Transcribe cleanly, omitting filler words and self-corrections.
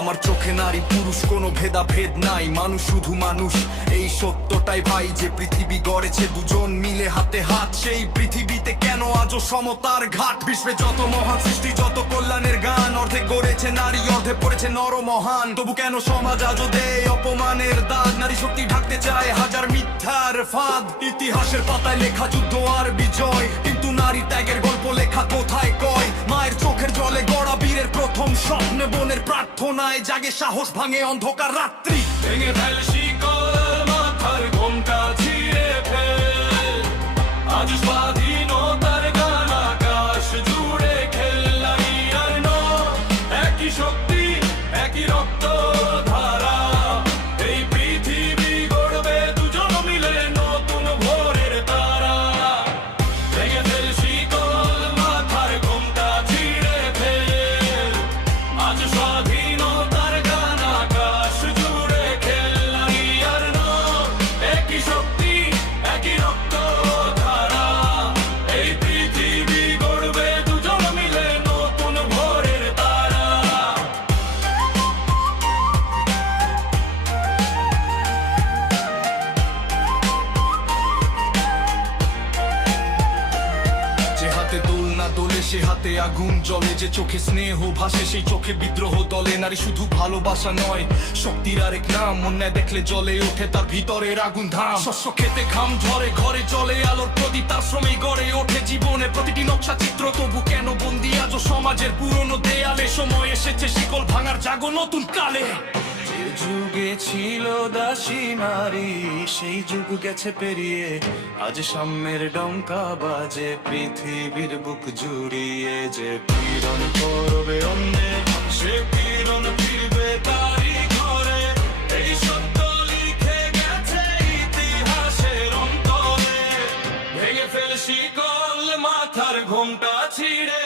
আমার চোখে নারী পুরুষ কোনো ভেদাভেদ নাই, মানুষ শুধু মানুষ। এই সত্যটাই ভাই যে পৃথিবী গড়েছে দুজন মিলে হাতে হাত, সেই পৃথিবীতে কেন আজও সমতার ঘাট? বিশ্বে যত মহান সৃষ্টি, যত কল্যাণের গান, অর্ধেক গড়েছে নারী, অর্ধেক পড়েছে নর মহান। তবু কেন সমাজ আজও দেয় অপমানের দাগ? নারী শক্তি ঢাকতে চায় হাজার মিথ্যার ফাঁদ। ইতিহাসের পাতায় লেখা যুদ্ধ আর বিজয়, কিন্তু নারী ত্যাগের গল্প লেখা কোথায় কয়? মায়ের চোখের জলে গড়া বীরের প্রথম স্বপ্নে, বোনের প্রার্থনায় জাগে সাহস, ভাঙে অন্ধকার রাত্রি। ভেঙে ফেল শিকল, মাথার ঘোমটা ছিঁড়ে ফেল, আজ স্বাধীনতার গান আকাশ জুড়ে খেললাই আর নয়। একই শক্তি, একই রক্ত ধারা, এই পৃথিবী গড়বে দুজন মিলে নতুন ভোরের তারা। ভেঙে ফেল শিকল, মাথার ঘোমটা ছিঁড়ে ফেল, আজ স্বাধীনতার গান আকাশ জুড়ে খেললাই আর নয়। একই শক্তি, একই রক্ত ধারা, এই পৃথিবী গড়বে দুজন মিলে নতুন ভোরের তারা। যে হাতে দোলনা দোলে সে হাতে আগুন জ্বলে, যে চোখে স্নেহ ভাসে সেই চোখে বিদ্রোহ দলে। নারী শুধু ভালোবাসা নয়, শক্তির আরেক নাম। অন্যায় দেখলে জ্বলে ওঠে তার ভিতরের আগুন ধাম। শস্য খেতে ঘাম ঝরে, ঘরে জ্বলে আলোর প্রদীপ, তার শ্রমে গড়ে ওঠে জীবনের প্রতিটি নকশা চিত্র। তবু কেন বন্দি আজও সমাজের পুরনো দেয়ালে? সময় এসেছে শিকল ভাঙার, জাগো নতুন কালে। যে যুগে ছিল দাসী নারী, সেই যুগ গেছে পেরিয়ে, আজ সাম্যের ডঙ্কা বাজে পৃথিবীর বুক জুড়িয়ে। যে পীড়ন করবে অন্যে, সে পীড়ন ফিরবে তারই ঘরে, এই সত্য লিখে গেছে ইতিহাসের অন্তরে। ভেঙে ফেল শিকল, মাথার ঘোমটা ছিঁড়ে